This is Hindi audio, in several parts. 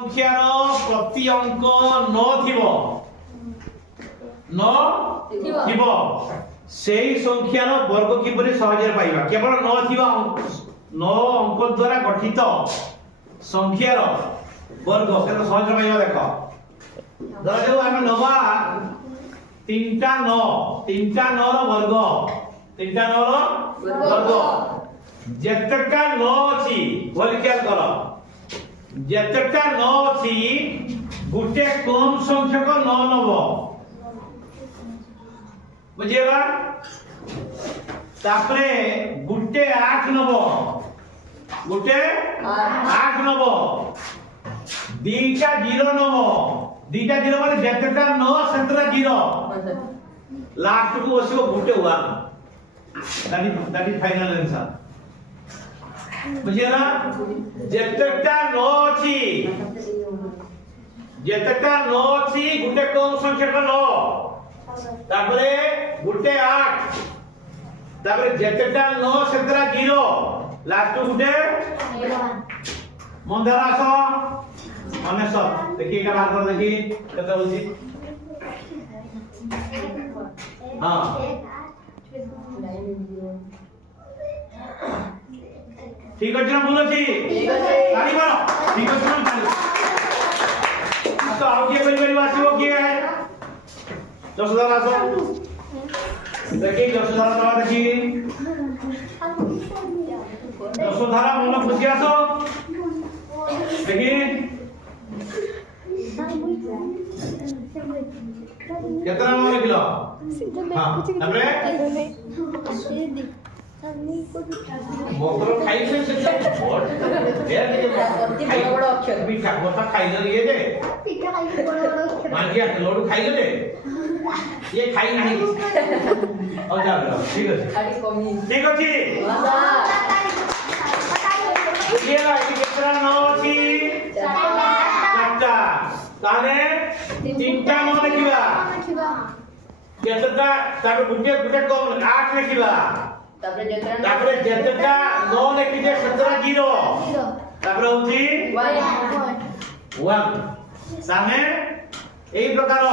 संख्यार प्रति अंक न थिबो न थिबो सेही संख्यार वर्ग किपरि सहजरे पाइबा केवल न थिबा न अंक द्वारा गठित संख्यार वर्ग केते सहजरे पाइबा देखो धर जो हम नवा तीनटा नौ रो वर्ग तीनटा नौ रो वर्ग जेतका नौ अछि बोल ख्याल करो जेतका नौ अछि गुटे कम संख्यक नौ नबो बुझेगा तापरे गुटे 8 नबो गुटे 8 नबो दीटा 0 नबो दीटा 0 माने जेतका नौ सेतरा 0 लास्ट को बसिबो गुटे 1 दैट इज फाइनल आंसर बुझिया ना जेतका नौ छी जेतका नौ छी गुटे कम संख्या का नौ तापरे गुटे 8 तापरे जेतका नौ सेतरा 0 लास्ट को गुटे मंदरा सो अनेसर देखिए का बात कर देखिए केते होची हां ठीक अछि ना बोलो छी ठीक अछि ताली मारो ठीक अछि ना ताली तो आउ के बोल वासियो के है जसदार आसो देखिए जसदार तो देखिए जसदार मन खुशी आसो देखिए कितना नंबर लिखलो हां तबरे मोकर खाई से बोर्ड यार ये खाई बड़ा अक्षर पीठा मोटा खाई ले जे पीठा खाई बड़ा अक्षर मान गया लोड खाई ले ये खाई नहीं और जा ठीक है ठीक अछि ये ला कितना नौ छी चारटा ताने तीनटा नौ लिखिबा केतटा ताके गुटे गुटे कम 8 लिखिबा तापरे जेतका 9 लिखिजे 17 0 तापरे होची 1 सामे एई प्रकार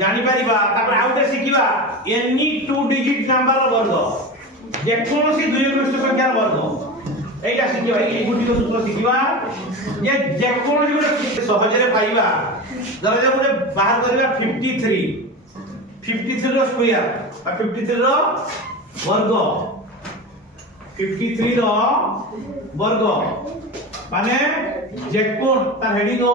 जानि परिबा तापरे आउटे सिकिबा एनी 2 डिजिट नंबर वर्ग जे कोनोसी दुई पृष्ठ संख्यार वर्ग एटा सिकिबा एई गुटी को सूत्र सिकिबा जे कोनोसी गुटे सहजरे पाइबा धर जे गुटे बाहर करबा 53 रो स्क्वायर और 53 रो वर्ग 53 रो वर्ग माने जे कोन तार हेडिंग